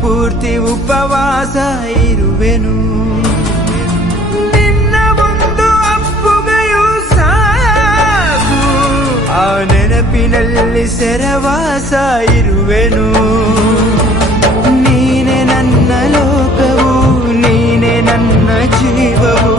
ಪೂರ್ತಿ ಉಪವಾಸ ಇರುವೆನು ನಿನ್ನ ಒಂದು ಅಪ್ಪುಗೆಯೂ ಸಾಕು ಆ ನೆನಪಿನಲ್ಲಿ ಸೆರವಾಸ ಇರುವೆನು ನೀನೆ ನನ್ನ ಲೋಕವು ನೀನೆ ನನ್ನ ಜೀವವು